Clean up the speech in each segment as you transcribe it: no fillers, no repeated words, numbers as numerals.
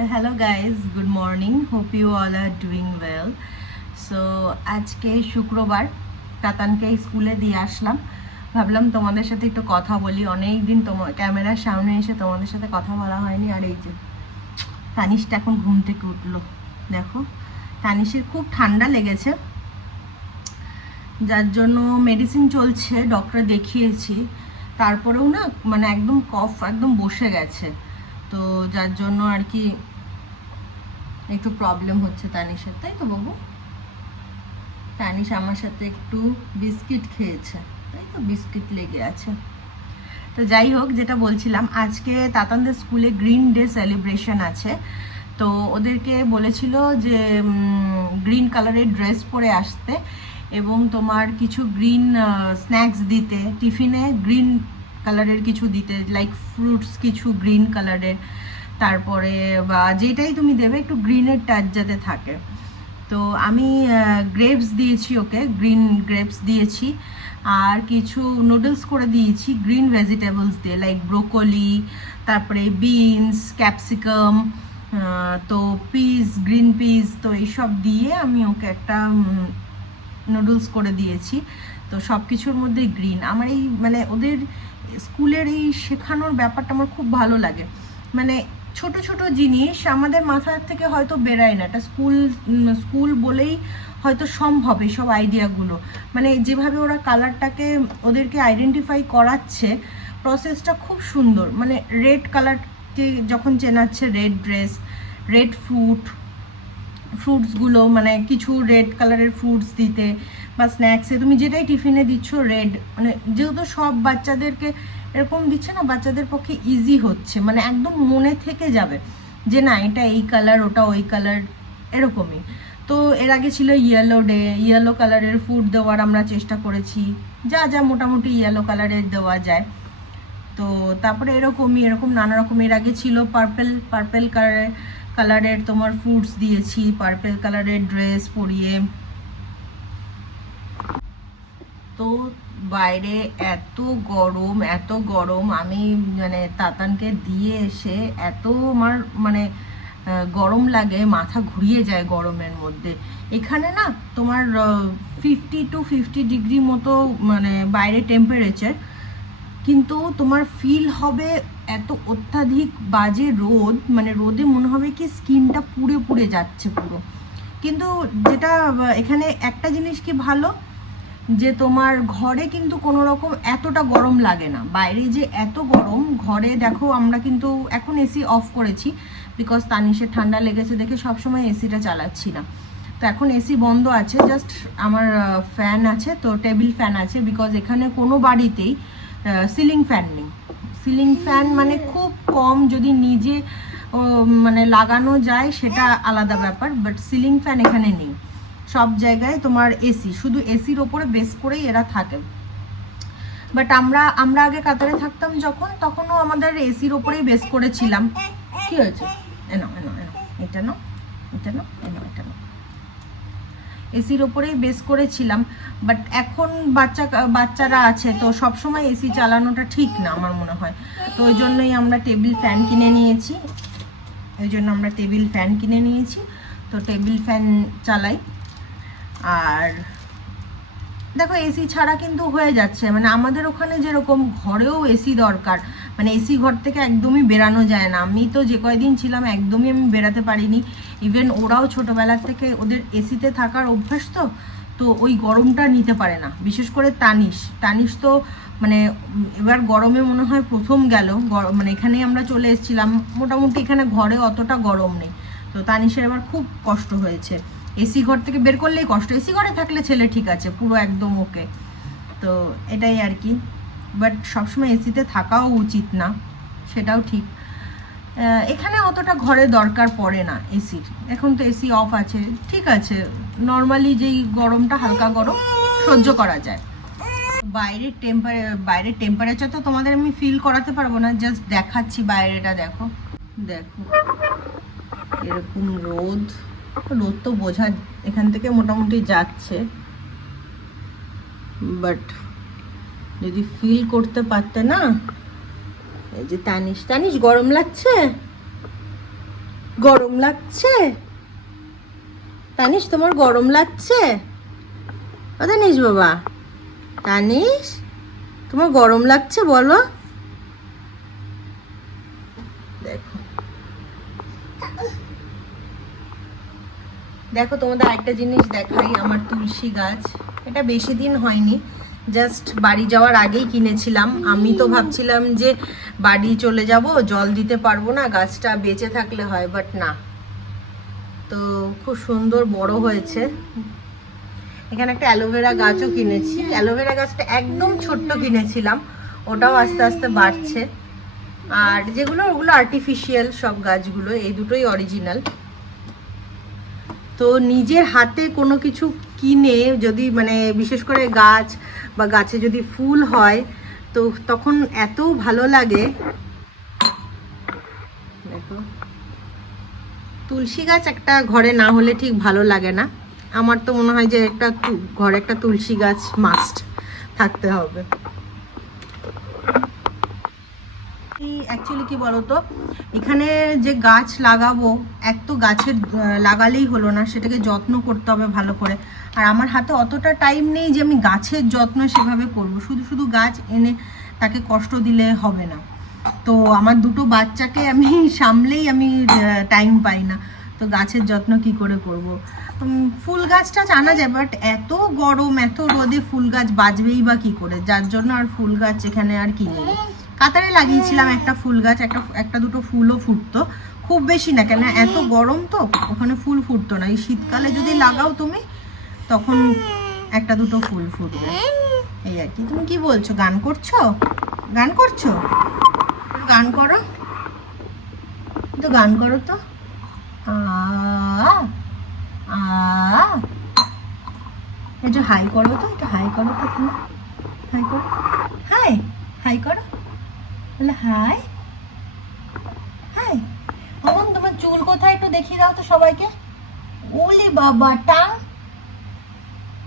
So hello guys, good morning. Hope you all are doing well. So আজকে শুক্রবার তাতানকে স্কুলে দিয়ে আসলাম, ভাবলাম তোমাদের সাথে একটু কথা বলি। অনেক দিন তোমার ক্যামেরার সামনে এসে তোমাদের সাথে কথা বলা হয়নি। আর এই যে তানিশটা এখন ঘুম থেকে উঠলো, দেখো তানিশের খুব ঠান্ডা লেগেছে, যার জন্য মেডিসিন চলছে, ডক্টর দেখিয়েছি, তারপরেও না মানে একদম কফ একদম বসে গেছে, তো যার জন্য আর কি একটু প্রবলেম হচ্ছে তানিশের, তাই তো বাবু? তানিশ আমার সাথে একটু বিস্কিট খেয়েছে, তাই তো বিস্কিট লেগে আছে। তো যাই হোক, যেটা বলছিলাম, আজকে তাতানদের স্কুলে গ্রিন ডে সেলিব্রেশন আছে। তো ওদেরকে বলেছিল যে গ্রিন কালারের ড্রেস পরে আসতে এবং তোমার কিছু গ্রিন স্ন্যাক্স দিতে, টিফিনে গ্রিন কালারের কিছু দিতে, লাইক ফ্রুটস কিছু গ্রিন কালারের, তারপরে বা যেটাই তুমি দেবে একটু গ্রিনের টাচ যাতে থাকে। তো আমি গ্রেপস দিয়েছি ওকে, গ্রিন গ্রেপস দিয়েছি, আর কিছু নুডলস করে দিয়েছি গ্রিন ভেজিটেবলস দিয়ে, লাইক ব্রোকলি, তারপরে বিনস, ক্যাপসিকাম, তো পিস, গ্রিন পিস, তো এইসব দিয়ে আমি ওকে একটা নুডলস করে দিয়েছি। তো সব কিছুর মধ্যে গ্রিন। আমার এই মানে ওদের স্কুলের এই শেখানোর ব্যাপারটা আমার খুব ভালো লাগে। মানে ছোট ছোট জিনিস আমাদের মাথার থেকে হয়তো বেরায় না, এটা স্কুল বলেই হয়তো সম্ভব এইসব আইডিয়াগুলো। মানে যেভাবে ওরা কালারটাকে ওদেরকে আইডেন্টিফাই করাচ্ছে, প্রসেসটা খুব সুন্দর। মানে রেড কালারকে যখন চেনাচ্ছে, রেড ড্রেস, রেড ফ্রুটসগুলো, মানে কিছু রেড কালারের ফ্রুটস দিতে, বা স্ন্যাক্সে তুমি যেটাই টিফিনে দিচ্ছ রেড, মানে যেহেতু সব বাচ্চাদেরকে এরকম দিচ্ছে না, বাচ্চাদের পক্ষে ইজি হচ্ছে, মানে একদম মনে থেকে যাবে যে না এটা এই কালার, ওটা ওই কালার, এরকমই। তো এর আগে ছিল ইয়েলো ডে, ইয়েলো কালারের ফুড দেওয়ার আমরা চেষ্টা করেছি, যা যা মোটামুটি ইয়েলো কালারের দেওয়া যায়। তো তারপরে এরকম নানা রকম, এর আগে ছিল পার্পেল কালারের তোমার ফ্রুটস দিয়েছি, পার্পেল কালারের ড্রেস পরিয়ে। তো বাইরে এত গরম, আমি মানে তাতানকে দিয়ে এসে এত আমার মানে গরম লাগে, মাথা ঘুরিয়ে যায় গরমের মধ্যে। এখানে না তোমার 50 to 50 ডিগ্রি মতো মানে বাইরে টেম্পারেচার, কিন্তু তোমার ফিল হবে এত অত্যাধিক বাজে রোদ, মানে রোদে মনে হবে কি স্কিনটা পুড়ে পুড়ে যাচ্ছে পুরো। কিন্তু যেটা এখানে একটা জিনিস কি ভালো, যে তোমার ঘরে কিন্তু কোনো রকম এতটা গরম লাগে না। বাইরে যে এত গরম, ঘরে দেখো আমরা কিন্তু এখন এসি অফ করেছি, বিকজ তানিশের ঠান্ডা লেগেছে দেখে সবসময় এসিটা চালাচ্ছি না। তো এখন এসি বন্ধ আছে, জাস্ট আমার ফ্যান আছে, তো টেবিল ফ্যান আছে, বিকজ এখানে কোনো বাড়িতেই সিলিং ফ্যান নেই। সিলিং ফ্যান মানে খুব কম, যদি নিজে মানে লাগানো যায় সেটা আলাদা ব্যাপার, বাট সিলিং ফ্যান এখানে নেই। সব জায়গায় তোমার এসি, শুধু এসির ওপরে বেস করেই এরা থাকে। বাট আমরা আগে কাতারে থাকতাম যখন, তখনও আমাদের এসির ওপরেই বেস করেছিলাম। কি হয়েছে? এনো এটা নাও, এটা নাও। এসির ওপরেই বেস করেছিলাম। বাট এখন বাচ্চারা আছে, তো সবসময় এসি চালানোটা ঠিক না আমার মনে হয়। তো ওই জন্যই আমরা টেবিল ফ্যান কিনে নিয়েছি। তো টেবিল ফ্যান চালাই। আর দেখো এসি ছাড়া কিন্তু হয়ে যাচ্ছে, মানে আমাদের ওখানে যেরকম ঘরেও এসি দরকার, মানে এসি ঘর থেকে একদমই বেরানো যায় না। আমি তো যে কয়দিন ছিলাম একদমই আমি বেরাতে পারিনি। ইভেন ওরাও ছোটোবেলার থেকে ওদের এসিতে থাকার অভ্যাস, তো ওই গরমটা নিতে পারে না। বিশেষ করে তানিশ তো মানে এবার গরমে মনে হয় প্রথম গেল, মানে এখানেই আমরা চলে এসেছিলাম, মোটামুটি এখানে ঘরে অতটা গরম নেই, তো তানিশের এবার খুব কষ্ট হয়েছে। এসি ঘর থেকে বের করলেই কষ্ট, এসি ঘরে থাকলে ছেলে ঠিক আছে, পুরো একদম ওকে। তো এটাই আর কি। বাট সবসময় এসিতে থাকাও উচিত না, সেটাও ঠিক। এখানে অতটা ঘরে দরকার পড়ে না এসির, এখন তো এসি অফ আছে, ঠিক আছে, নর্মালি যেই গরমটা হালকা গরম সহ্য করা যায়। বাইরের টেম্পারেচার তো তোমাদের আমি ফিল করাতে পারবো না, জাস্ট দেখাচ্ছি বাইরেটা। দেখো এরকম রোদ তো বোঝা এখান থেকে মোটামুটি যাচ্ছে, বাট যদি ফিল করতে পারতে না। এই যে তানিশ গরম লাগছে, গরম লাগছে তানিশ? তোমার গরম লাগছে? ও তানিশ বাবা, তানিশ তোমার গরম লাগছে বলো? দেখো দেখো তোমাদের একটা জিনিস দেখাই, আমার তুলসী গাছ। এটা বেশি দিন হয়নি, জাস্ট বাড়ি যাওয়ার আগেই কিনেছিলাম। আমি তো ভাবছিলাম যে বাড়ি চলে যাব, জল দিতে পারবো না, গাছটা বেঁচে থাকলে হয়, বাট না, তো খুব সুন্দর বড় হয়েছে। এখানে একটা অ্যালোভেরা গাছও কিনেছি। অ্যালোভেরা গাছটা একদম ছোট্ট কিনেছিলাম, ওটাও আস্তে আস্তে বাড়ছে। আর যেগুলো ওগুলো আর্টিফিশিয়াল সব গাছগুলো, এই দুটোই অরিজিনাল। তো নিজের হাতে কোনো কিছু কিনে যদি মানে বিশেষ করে গাছ বা গাছে যদি ফুল হয় তো তখন এত ভালো লাগে। দেখো, তুলসী গাছ একটা ঘরে না হলে ঠিক ভালো লাগে না। আমার তো মনে হয় যে একটা ঘরে একটা তুলসী গাছ মাস্ট থাকতে হবে। অ্যাকচুয়ালি কি বলতো, এখানে যে গাছ লাগাবো, এক তো গাছের লাগালেই হলো না, সেটাকে যত্ন করতে হবে ভালো করে। আর আমার হাতে অতটা টাইম নেই যে আমি গাছের যত্ন সেভাবে করব। শুধু শুধু গাছ এনে তাকে কষ্ট দিলে হবে না। তো আমার দুটো বাচ্চাকে আমি সামলেই আমি টাইম পাই না, তো গাছের যত্ন কি করে করব। ফুল গাছটা আনা যায়, বাট এত গরম এত রোদে ফুল গাছ বাঁচবেই বা কি করে, যার জন্য আর ফুল গাছ এখানে আর কিনি। কাতারে লাগিয়েছিলাম একটা ফুল গাছ, একটা দুটো ফুলও ফুটতো, খুব বেশি না, কেন এত গরম তো ওখানে ফুল ফুটতো না। এই শীতকালে যদি লাগাও তুমি তখন একটা দুটো ফুল ফুটবে, এই আর কি। তুমি কি বলছো, গান করছো? গান করছো? গান করো তো, গান করো তো। একটু হাই করো তো, একটু হাই করো তো, তুমি হাই করো, হাই হাই করো, বলে হাই হাই। তখন তোমার চুল কোথায় একটু দেখিয়ে দাও তো সবাইকে। ওলে বাবা, টাং,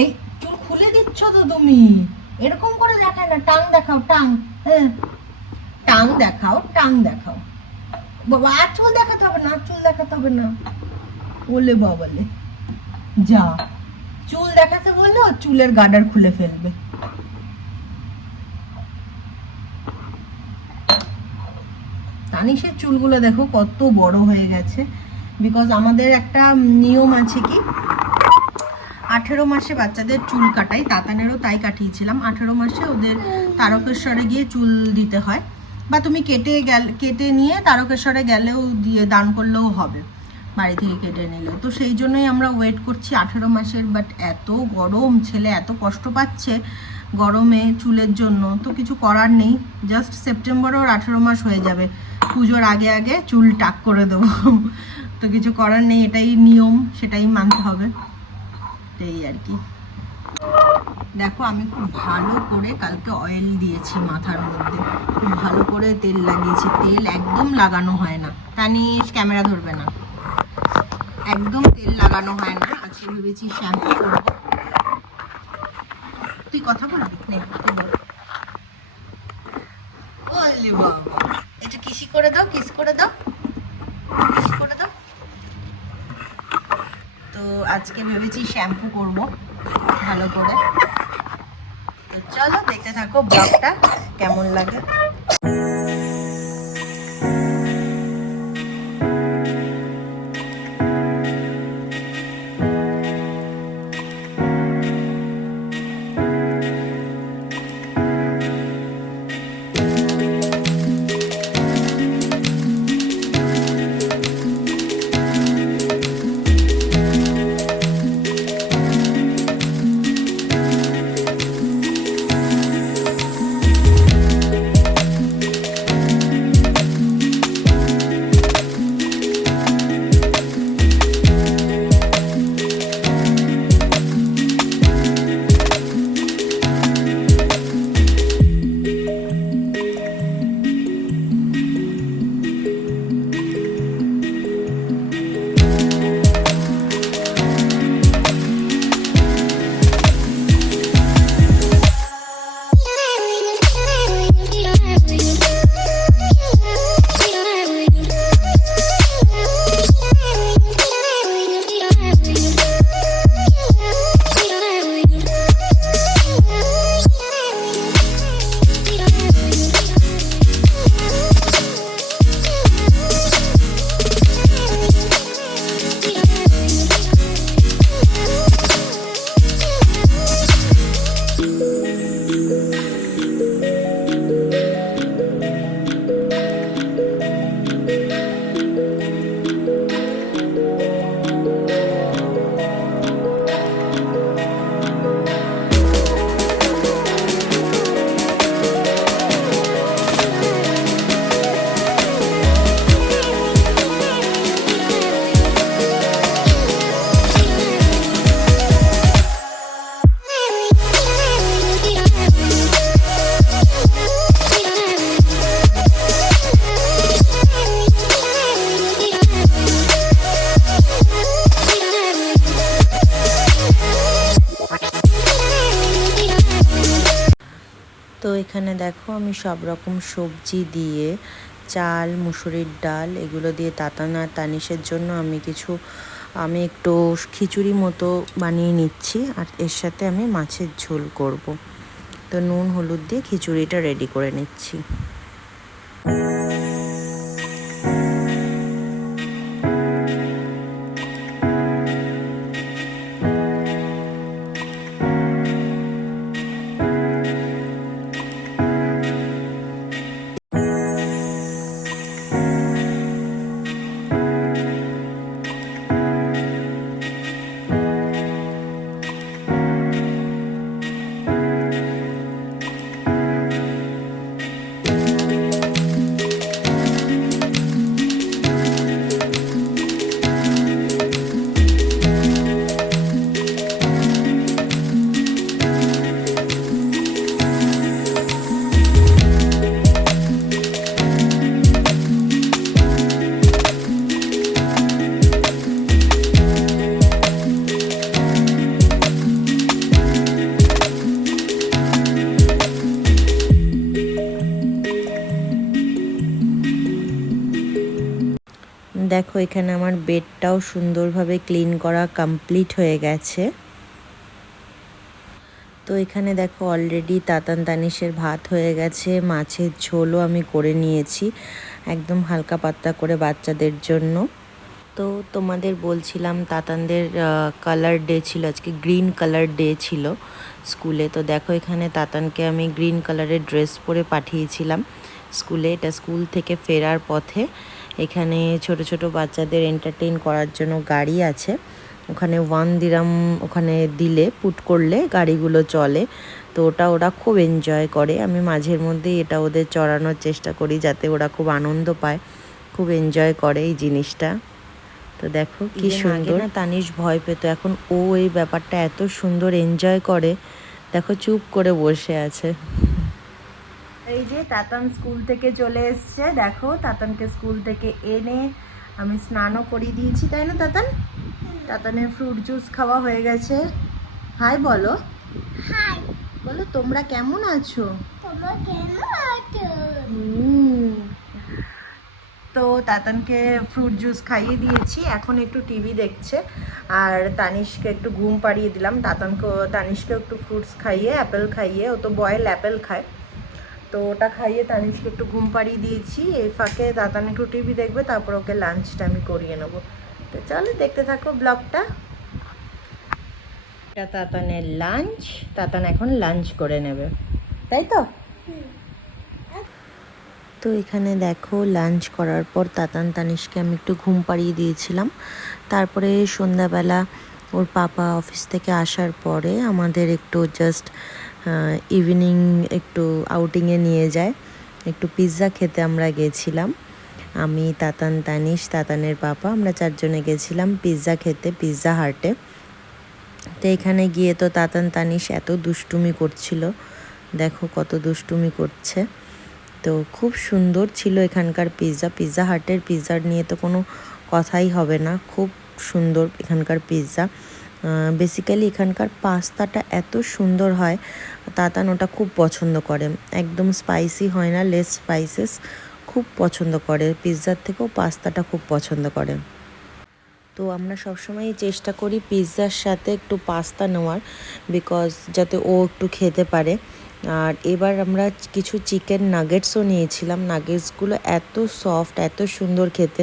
এই চুল খুলে দিচ্ছ তো তুমি, এরকম করে দেখায় না, টাং দেখাও, টাং, হ্যাঁ টাং দেখাও, টাং দেখাও বাবা। আর চুল দেখাতে হবে না, চুল দেখাতে হবে না। ওলে বাবালে, যা চুল দেখাতে বললো চুলের গার্ডার খুলে ফেলবে। তানিশের চুলগুলো দেখো কত বড় হয়ে গেছে, বিকজ আমাদের একটা নিয়ম আছে কি, 18 মাসে বাচ্চাদের চুল কাটাই, তাতানেরও তাই কাটিয়েছিলাম। 18 মাসে ওদের তারকেশ্বরে গিয়ে চুল দিতে হয়, বা তুমি কেটে নিয়ে তারকেশ্বরে গেলেও দিয়ে দান করলেও হবে, বাড়ি থেকে কেটে নিলেও। তো সেই জন্যই আমরা ওয়েট করছি 18 মাসের। বাট এত গরম, ছেলে এত কষ্ট পাচ্ছে গরমে চুলের জন্য, তো কিছু করার নেই। জাস্ট সেপ্টেম্বরে ওর 18 মাস হয়ে যাবে, পুজোর আগে আগে চুল টাক করে দেবো। তো কিছু করার নেই, এটাই নিয়ম, সেটাই মানতে হবে, এই আর কি। দেখো আমি খুব ভালো করে কালকে অয়েল দিয়েছি মাথার মধ্যে, খুব ভালো করে তেল লাগিয়েছি। তেল একদম লাগানো হয় না, তানিশ ক্যামেরা ধরবে না, একদম তেল লাগানো হয় না। আজকে ভেবেছি শ্যাম্পু করবো। তুই কথা বলবি? ওলে বাবা, এটা কিসি করে দাও, কিস করে দাও, কিস করে দাও। তো আজকে ভেবেছি শ্যাম্পু করব ভালো করে। তো চলো দেখতে থাকো ব্লগটা কেমন লাগে। এখানে দেখো আমি সব রকম সবজি দিয়ে, চাল, মুসুরির ডাল এগুলো দিয়ে তাতান আর তানিশের জন্য আমি একটু খিচুড়ি মতো বানিয়ে নিচ্ছি। আর এর সাথে আমি মাছের ঝোল করব। তো নুন হলুদ দিয়ে খিচুড়িটা রেডি করে নিচ্ছি। দেখো এখানে আমার বেডটাও সুন্দরভাবে ক্লিন করা কমপ্লিট হয়ে গেছে। তো এখানে দেখো অলরেডি তাতান তানিশের ভাত হয়ে গেছে, মাছের ঝোলও আমি করে নিয়েছি একদম হালকা পাতলা করে বাচ্চাদের জন্য। তো তোমাদের বলছিলাম তাতানদের কালার ডে ছিল, আজকে গ্রিন কালার ডে ছিল স্কুলে। তো দেখো এখানে তাতানকে আমি গ্রিন কালারের ড্রেস পরে পাঠিয়েছিলাম স্কুলে। এটা স্কুল থেকে ফেরার পথে এখানে ছোট ছোট বাচ্চাদের এন্টারটেইন করার জন্য গাড়ি আছে। ওখানে 1 দিরাম ওখানে দিলে পুট করলে গাড়িগুলো চলে। তো ওরা খুব এনজয় করে। আমি মাঝের মধ্যেই এটা ওদের চড়ানোর চেষ্টা করি যাতে ওরা খুব আনন্দ পায়, খুব এনজয় করে এই জিনিসটা। তো দেখো কি সুন্দর। না তানিশ ভয় পেত, এখন ও এই ব্যাপারটা এত সুন্দর এনজয় করে। দেখো চুপ করে বসে আছে। এই যে তাতান স্কুল থেকে চলে এসছে। দেখো তাতানকে স্কুল থেকে এনে আমি স্নানও করিয়ে দিয়েছি, তাই না তাতান? তাতানের ফ্রুট জুস খাওয়া হয়ে গেছে। হাই বলো। হাই বলো, তোমরা কেমন আছো? তোমরা কেমন আছো? তো তাতানকে ফ্রুট জুস খাইয়ে দিয়েছি, এখন একটু টিভি দেখছে। আর তানিশকে একটু ঘুম পাড়িয়ে দিলাম। তানিশকে একটু ফ্রুটস খাইয়ে, অ্যাপেল খাইয়ে, ও তো বয়েল অ্যাপেল খায়, তো ওটা খাইয়ে তানিশকে একটু ঘুম পাড়িয়ে দিয়েছি। এই ফাঁকে তাতান একটু টিভি দেখবে, তারপর ওকে লাঞ্চটা আমি করিয়ে নেবো। তো চলো দেখতে থাকো ব্লগটা। এটা তাতানের লাঞ্চ, তাতান এখন লাঞ্চ করে নেবে, তাই তো? তো এখানে দেখো লাঞ্চ করার পর তাতান তানিশকে আমি একটু ঘুম পাড়িয়ে দিয়েছিলাম। তারপরে সন্ধ্যাবেলা ওর পাপা অফিস থেকে আসার পরে আমাদের একটু জাস্ট ইভিনিং একটু আউটিংয়ে নিয়ে যায়, একটু পিৎজা খেতে আমরা গেছিলাম। আমি, তাতান, তানিশ, তাতানের পাপা, আমরা 4 জনে গেছিলাম পিৎজা খেতে পিৎজা হাটে। তো এখানে গিয়ে তো তাতান তানিশ এত দুষ্টুমি করছিল, দেখো কত দুষ্টুমি করছে। তো খুব সুন্দর ছিল এখানকার পিৎজা হাটের পিৎজা নিয়ে তো কোনো কথাই হবে না, খুব সুন্দর এখানকার পিৎজা। বেসিক্যালি এখানকার পাস্তাটা এত সুন্দর হয়, তাতান ওটা খুব পছন্দ করে, একদম স্পাইসি হয় না, লেস স্পাইসেস, খুব পছন্দ করে। পিৎজার থেকেও পাস্তাটা খুব পছন্দ করে। তো আমরা সবসময়ই চেষ্টা করি পিৎজার সাথে একটু পাস্তা নেওয়ার, বিকজ যাতে ও একটু খেতে পারে। আর এবার আমরা কিছু চিকেন নাগেটসও নিয়েছিলাম, নাগেটসগুলো এত সফট, এত সুন্দর খেতে।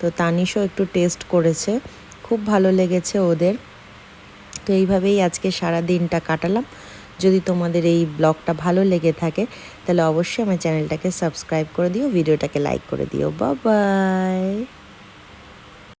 তো তানিশও একটু টেস্ট করেছে, খুব ভালো লেগেছে ওদের। তো এইভাবেই আজকে সারা দিনটা কাটালাম। যদি তোমাদের এই ব্লগটা ভালো লেগে থাকে তাহলে অবশ্যই আমার চ্যানেলটাকে সাবস্ক্রাইব করে দিও, ভিডিওটাকে লাইক করে দিও। Bye bye.